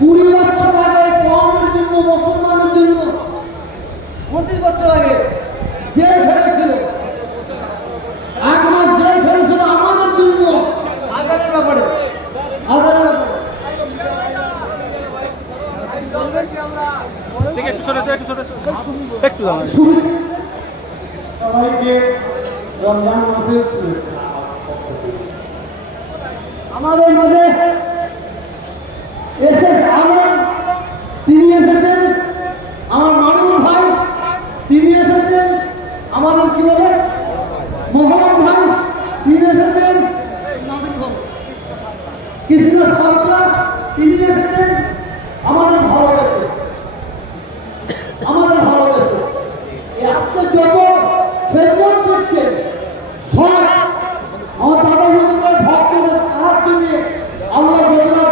20 বছর আগে কওমের জন্য, মুসলমানের জন্য 25 বছর আগে জেল খেটেছিল, 1 মাস জেল খেটেছিল আমাদের জন্য, আজানের ব্যাপারে। সবাইকে রমজান মাসের শুভেচ্ছা। আমাদের মাঝে এসএস আলম তিনি এসেছেন, আমার মানব ভাই তিনি এসেছেন, আমাদের কি বলে মোহন ভাই তিনি এসেছেন, কৃষ্ণ সরকার তিনি এসেছেন, আমাদের ভালোবেসে আপনি যত খেদমত করছেন সব আমার দাদা হুজুরের ভক্তদের সাহায্য নিয়ে আল্লাহ যতটা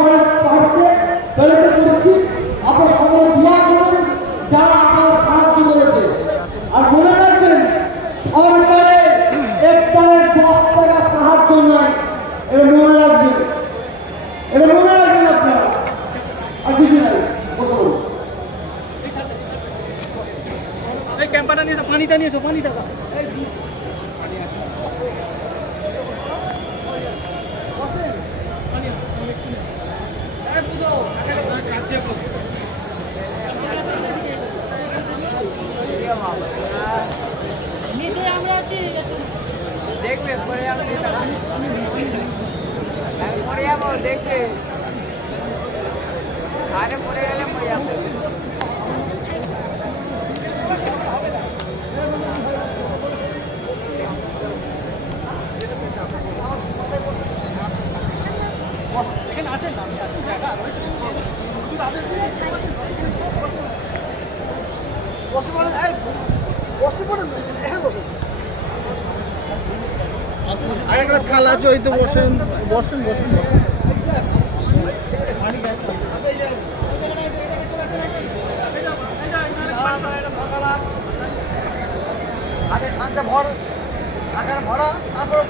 পেরেছে করেছি। আপনার সকলে দোয়া করুন যারা আপনারা সাহায্য করেছে। আর মনে রাখবেন সরকারের একবারে 10 টাকা সাহায্য নয়, এটা মনে রাখবেন, আপনারা। আর কিছু নাই, বসে বলুন। ক্যাম্পাটা নিয়ে পানিটা নিয়ে এসো, পানিটা দেখবে পরে যাবো, দেখবে আরে পড়ে গেলে মরে যাবো। এখানে আসেন না, আরেকটা থালা আছে, ওই তো বসেন। আগে খাঁচা ভরা, তারপরে